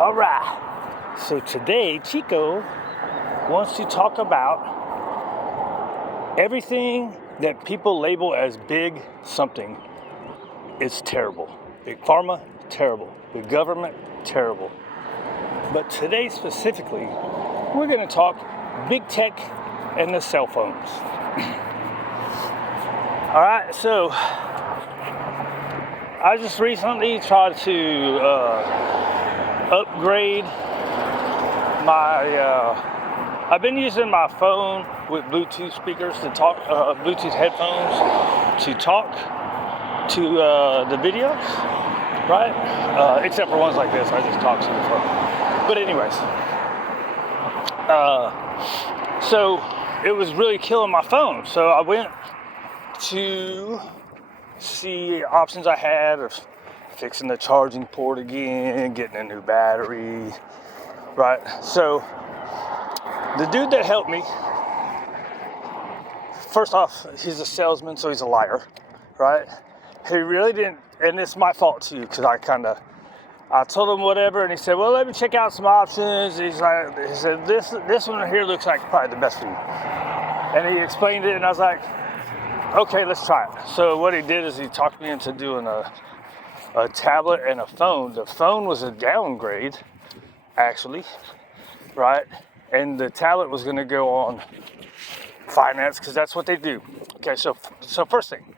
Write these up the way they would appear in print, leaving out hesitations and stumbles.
All right, so today Chico wants to talk about everything that people label as big something is terrible. Big pharma, terrible. Big government, terrible. But today specifically, we're going to talk big tech and the cell phones. All right, so I just recently tried to upgrade my I've been using my phone with Bluetooth speakers to talk, Bluetooth headphones to talk to the videos, right? Except for ones like this, I just talk to the phone. But anyways, so it was really killing my phone. So I went to see options I had of fixing the charging port again, getting a new battery, right? So the dude that helped me, first off, he's a salesman, so he's a liar, right? He really didn't, and it's my fault too, because I told him whatever, and he said, well, let me check out some options. He said, this one here looks like probably the best for you. And he explained it, and I was like, okay, let's try it. So what he did is he talked me into doing a tablet and a phone. The phone was a downgrade, actually, right? And the tablet was going to go on finance because that's what they do. Okay, so first thing,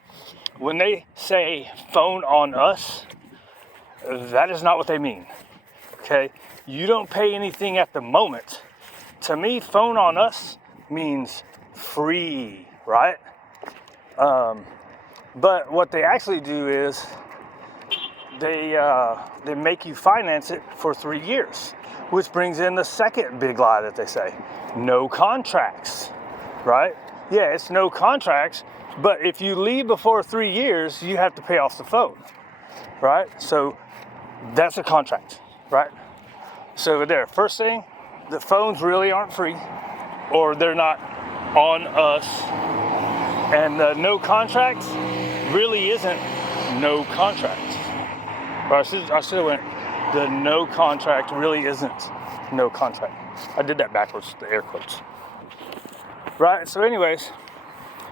when they say phone on us, that is not what they mean. Okay, you don't pay anything at the moment. To me, phone on us means free, right? But what they actually do is they make you finance it for 3 years, which brings in the second big lie that they say: no contracts, right? Yeah, it's no contracts, but if you leave before 3 years, you have to pay off the phone, right? So that's a contract, right? So there, first thing, the phones really aren't free, or they're not on us, and the no contracts really isn't no contract. Or I should have went, the no contract really isn't no contract. I did that backwards, the air quotes. Right, so anyways,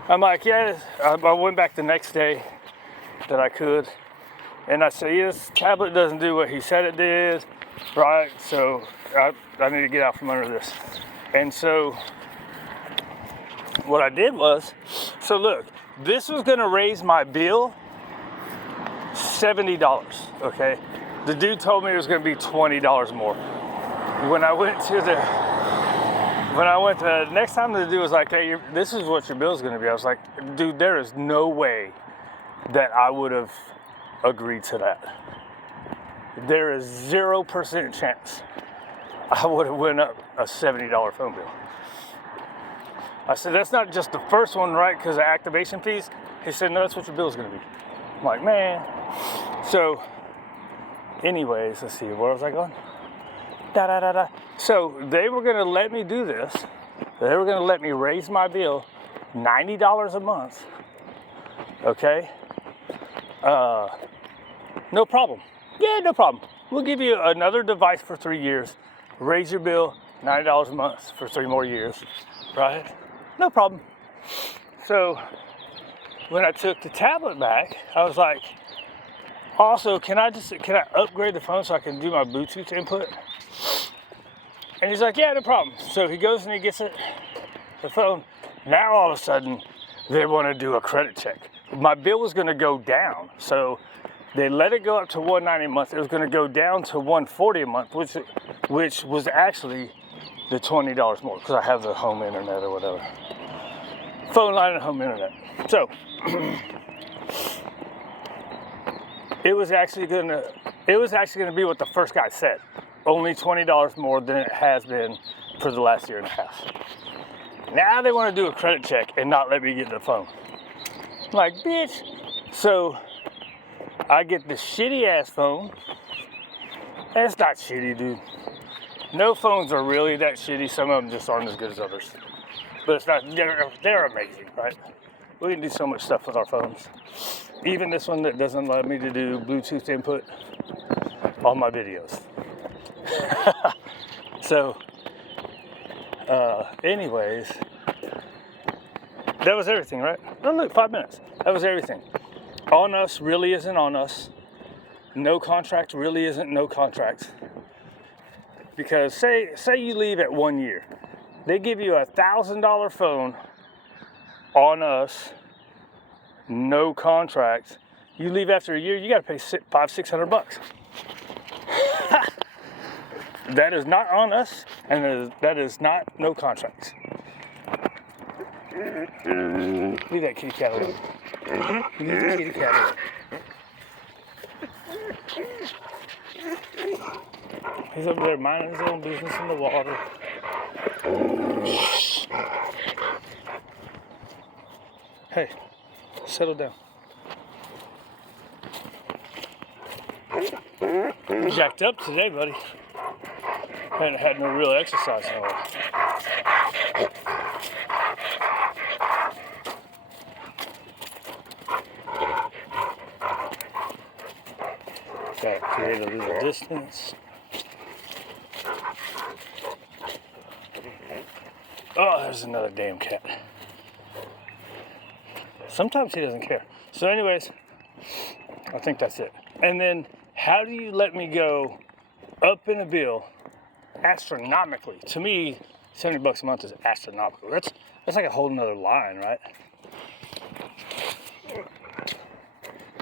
I'm like, yeah, I went back the next day that I could, and I said, yeah, this tablet doesn't do what he said it did, right? So I need to get out from under this. And so what I did was, so look, this was gonna raise my bill $70, okay? The dude told me it was gonna be $20 more. When I went the next time, the dude was like, hey, this is what your bill's gonna be. I was like, dude, there is no way that I would have agreed to that. There is 0% chance I would have went up a $70 phone bill. I said, that's not just the first one, right? Because of activation fees. He said, no, that's what your bill's gonna be. I'm like, man. So, anyways, let's see, where was I going? So they were gonna let me do this. They were gonna let me raise my bill $90 a month. Okay? No problem. Yeah, no problem. We'll give you another device for 3 years. Raise your bill $90 a month for 3 more years, right? No problem. So when I took the tablet back, I was like, also, can I upgrade the phone so I can do my Bluetooth input? And he's like, yeah, no problem. So he goes and he gets the phone. Now all of a sudden, they want to do a credit check. My bill was going to go down. So they let it go up to $190 a month. It was going to go down to $140 a month, which was actually the $20 more because I have the home internet or whatever. Phone line and home internet. So it was actually gonna be what the first guy said. Only $20 more than it has been for the last year and a half. Now they want to do a credit check and not let me get the phone. I'm like, bitch. So I get this shitty ass phone. And it's not shitty, dude. No phones are really that shitty. Some of them just aren't as good as others. But it's not, they're amazing, right? We can do so much stuff with our phones. Even this one that doesn't let me to do Bluetooth input on my videos. So, anyways, that was everything, right? Oh, look, 5 minutes. That was everything. On us really isn't on us. No contract really isn't no contract. Because say you leave at 1 year. They give you $1,000 phone on us, no contract. You leave after a year, you got to pay $500-600. That is not on us, and that is not no contract. Leave that kitty cat alone. Leave the kitty cat alone. He's over there minding his own business in the water. Hey, settle down. Jacked up today, buddy. Hadn't had no real exercise in a while. Gotta create a little distance. Oh, there's another damn cat. Sometimes he doesn't care. So anyways, I think that's it. And then, how do you let me go up in a bill astronomically? To me, $70 a month is astronomical. That's like a whole nother line, right?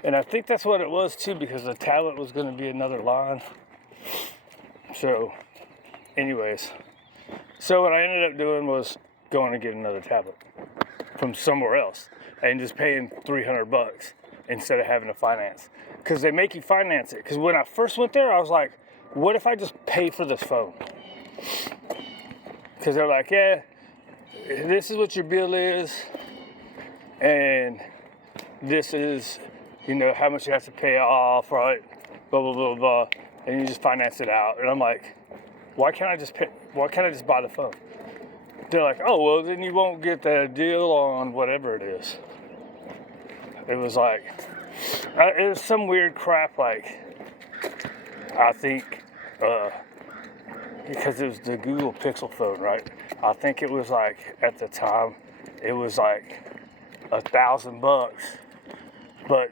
And I think that's what it was too, because the tablet was going to be another line. So, anyways, so what I ended up doing was going to get another tablet from somewhere else and just paying $300 instead of having to finance. Because they make you finance it. Because when I first went there, I was like, what if I just pay for this phone? Because they're like, yeah, this is what your bill is, and this is, you know, how much you have to pay off, right? Blah, blah, blah, blah. And you just finance it out. And I'm like, why can't I just buy the phone? They're like, oh, well, then you won't get the deal on whatever it is. It was like, it was some weird crap, like, I think, because it was the Google Pixel phone, right? I think it was like, at the time, it was like $1,000, but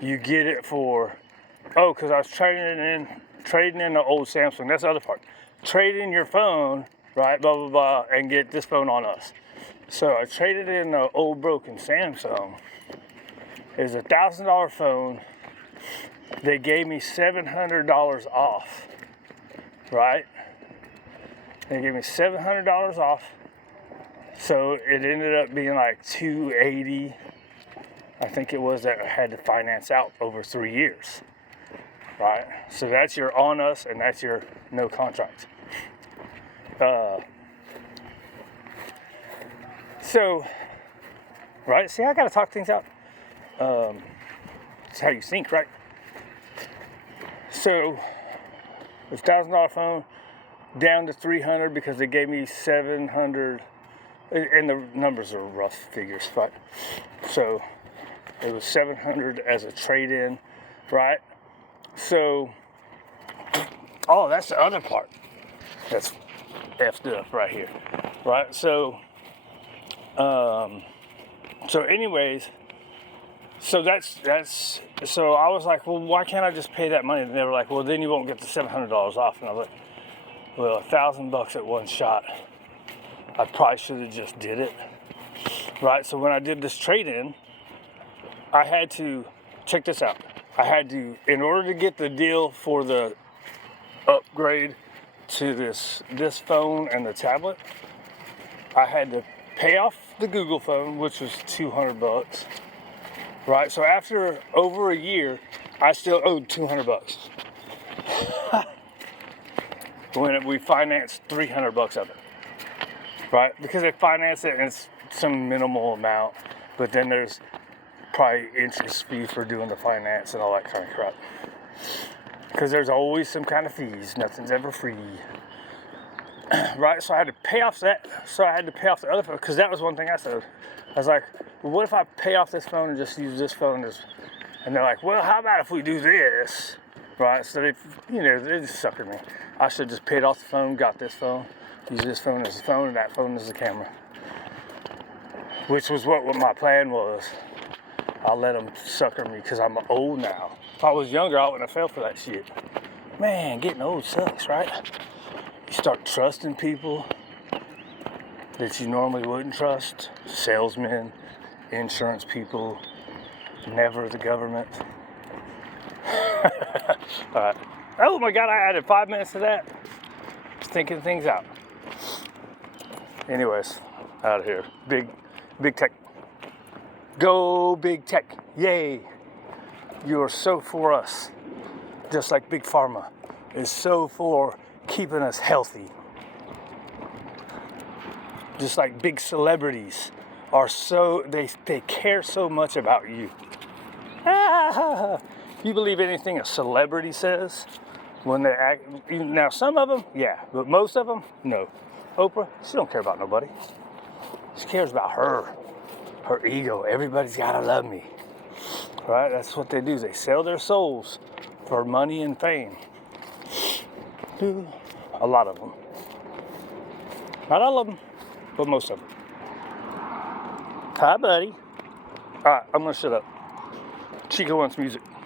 you get it for, because I was trading in the old Samsung. That's the other part. Trade in your phone, right, blah, blah, blah, and get this phone on us. So I traded in the old broken Samsung. It's a $1,000 phone. They gave me $700 off, right? They gave me $700 off. So it ended up being like $280. I think it was that I had to finance out over 3 years, right? So that's your on us, and that's your no contract. So, right? See, I gotta talk things out. It's how you think, right? So, this $1,000 phone down to $300 because they gave me $700, and the numbers are rough figures, but so it was $700 as a trade-in, right? So, oh, that's the other part that's effed up right here, right? So, anyways, so so I was like, well, why can't I just pay that money? And they were like, well, then you won't get the $700 off. And I was like, well, $1,000 at one shot. I probably should have just did it, right? So when I did this trade-in, I had to, check this out. I had to, in order to get the deal for the upgrade to this phone and the tablet, I had to pay off the Google phone, which was $200, right? So after over a year, I still owed $200. When we financed $300 of it, right? Because they finance it and it's some minimal amount, but then there's probably interest fee for doing the finance and all that kind of crap. Because there's always some kind of fees. Nothing's ever free. Right? So I had to pay off that. So I had to pay off the other phone. Because that was one thing I said. I was like, well, what if I pay off this phone and just use this phone? And they're like, well, how about if we do this? right? So they just suckered me. I should have just paid off the phone, got this phone, use this phone as a phone, and that phone as a camera. Which was what my plan was. I'll let them sucker me because I'm old now. If I was younger, I wouldn't have fell for that shit. Man, getting old sucks, right? You start trusting people that you normally wouldn't trust. Salesmen, insurance people, never the government. All right. Oh my God, I added 5 minutes to that. Thinking things out. Anyways, out of here. Big tech. Go big tech. Yay. You are so for us. Just like Big Pharma is so for keeping us healthy. Just like big celebrities are so, they care so much about you. You believe anything a celebrity says when they act? Now, some of them, yeah, but most of them, no. Oprah, she don't care about nobody. She cares about her ego. Everybody's gotta love me, right? That's what they do. They sell their souls for money and fame. A lot of them. Not all of them, but most of them. Hi, buddy. All right, I'm gonna shut up. Chico wants music.